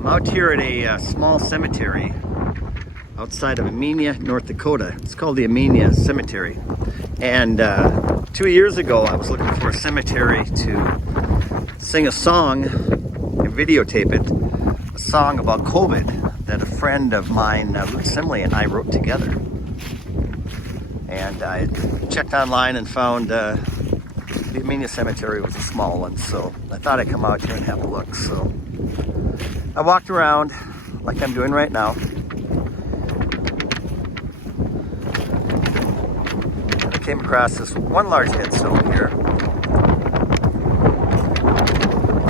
I'm out here at a small cemetery outside of Amenia, North Dakota. It's called the Amenia Cemetery. And 2 years ago, I was looking for a cemetery to sing a song and videotape it, a song about COVID that a friend of mine, Luke Simley, and I wrote together. And I checked online and found the Amenia Cemetery was a small one, so I thought I'd come out here and have a look. So I walked around like I'm doing right now. I came across this one large headstone here.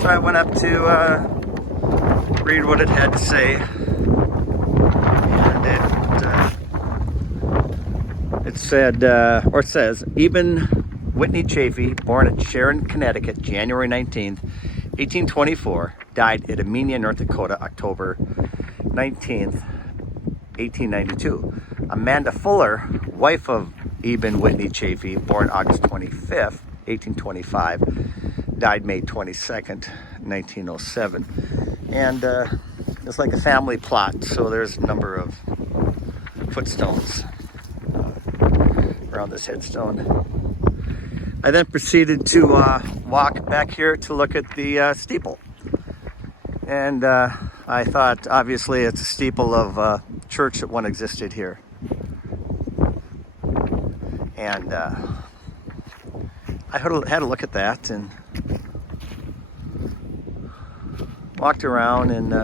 So I went up to read what it had to say. And it said, or it says, Eben Whitney Chaffee, born at Sharon, Connecticut, January 19th, 1824, died at Amenia, North Dakota, October 19th, 1892. Amanda Fuller, wife of Eben Whitney Chaffee, born August 25th, 1825, died May 22nd, 1907. And it's like a family plot, so there's a number of footstones around this headstone. I then proceeded to walk back here to look at the steeple. And I thought, obviously, it's a steeple of a church that once existed here. And I had a look at that and walked around and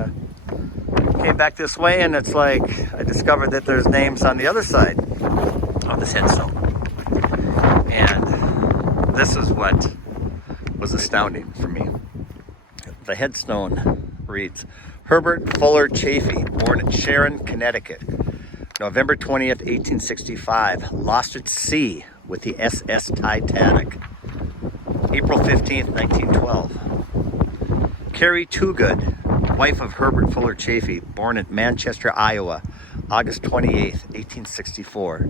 came back this way, and it's like I discovered that there's names on the other side of this headstone. And this is what was astounding for me. The headstone reads, Herbert Fuller Chaffee, born at Sharon, Connecticut, November 20th, 1865, lost at sea with the SS Titanic, April 15th, 1912. Carrie Toogood, wife of Herbert Fuller Chaffee, born at Manchester, Iowa, August 28th, 1864,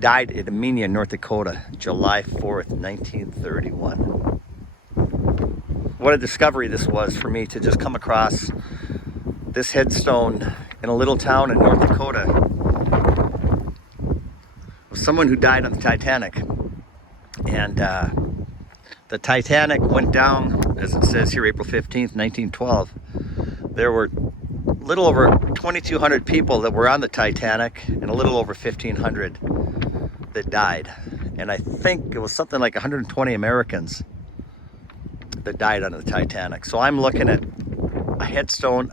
died at Amenia, North Dakota, July 4th, 1931. What a discovery this was for me to just come across this headstone in a little town in North Dakota of someone who died on the Titanic. And the Titanic went down, as it says here, April 15th, 1912. There were a little over 2,200 people that were on the Titanic and a little over 1,500 that died. And I think it was something like 120 Americans that died on the Titanic. So I'm looking at a headstone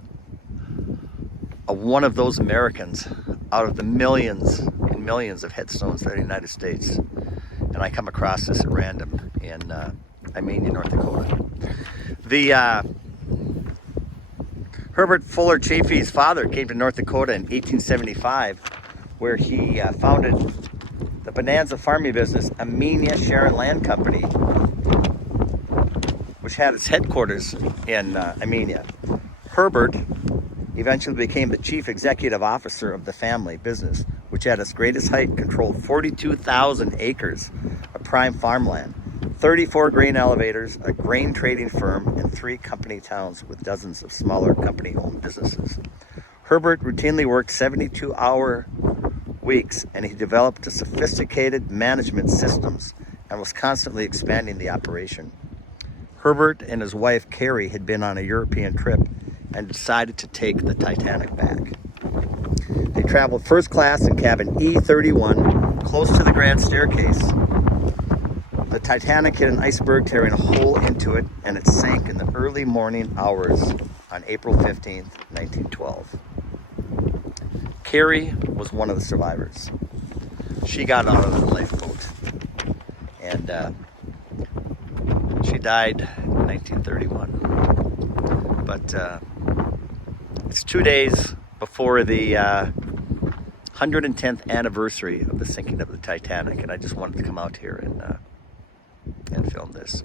of one of those Americans out of the millions and millions of headstones that are in the United States. And I come across this at random in Amenia, North Dakota. The Herbert Fuller Chaffee's father came to North Dakota in 1875, where he founded the bonanza farming business Amenia Sharon Land Company, which had its headquarters in Amenia. Herbert eventually became the chief executive officer of the family business, which at its greatest height controlled 42,000 acres of prime farmland, 34 grain elevators, a grain trading firm, and 3 company towns with dozens of smaller company-owned businesses. Herbert routinely worked 72-hour weeks, and he developed a sophisticated management systems and was constantly expanding the operation. Herbert and his wife Carrie had been on a European trip and decided to take the Titanic back. They traveled first class in cabin E31, close to the grand staircase. The Titanic hit an iceberg, tearing a hole into it, and it sank in the early morning hours on April 15th, 1912. Carrie was one of the survivors. She got out of the lifeboat, and she died in 1931. But it's 2 days before the 110th anniversary of the sinking of the Titanic, and I just wanted to come out here and film this.